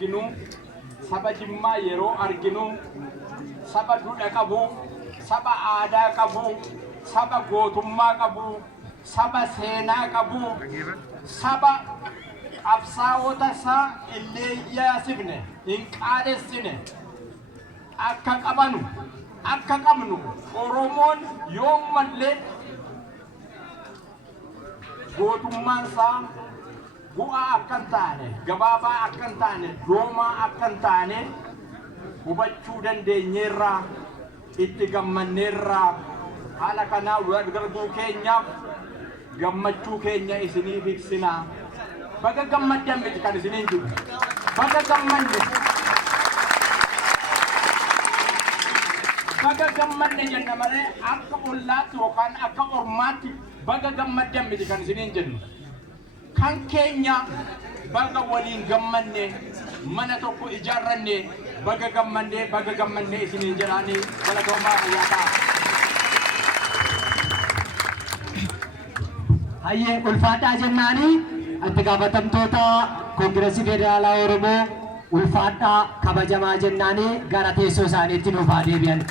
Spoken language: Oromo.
arginu saba Jimmaa yeroo arginu saba duudhaa qabu, saba aadaa qabu, saba gootummaa qabu, saba seenaa qabu, saba qabsaa'ota isaa illee yaasifne hin qaadessine akka qabnu Oromoon yoommallee gootummaan isaa bu'aa akka hin taane, gabaabaa akka hin taane, doomaa akka hin taane hubachuu dandeenyeerra, itti gammanneerra. Haala kanaa garguu keenyaaf gammachuu keenya isiniif ibsina. Baga gammaddan miti kan isiniin jiru. Baga gammadne jenna malee akka ollaatti yookaan akka ormaatti baga gammaddan miti kan isiniin jennu. Kan keenya baga waliin gammanne mana tokko ijaarranne baga gammanne isiniin jedhanii galatoomaa fayyaadhaa. Hayyee ulfaadhaa jennaanii itti gaafatamtoota Koongireesii Federaalaa Oromoo ulfaadhaa kabajamaa jennaanii gara teessoo isaaniitti nuuf haa deebi'an.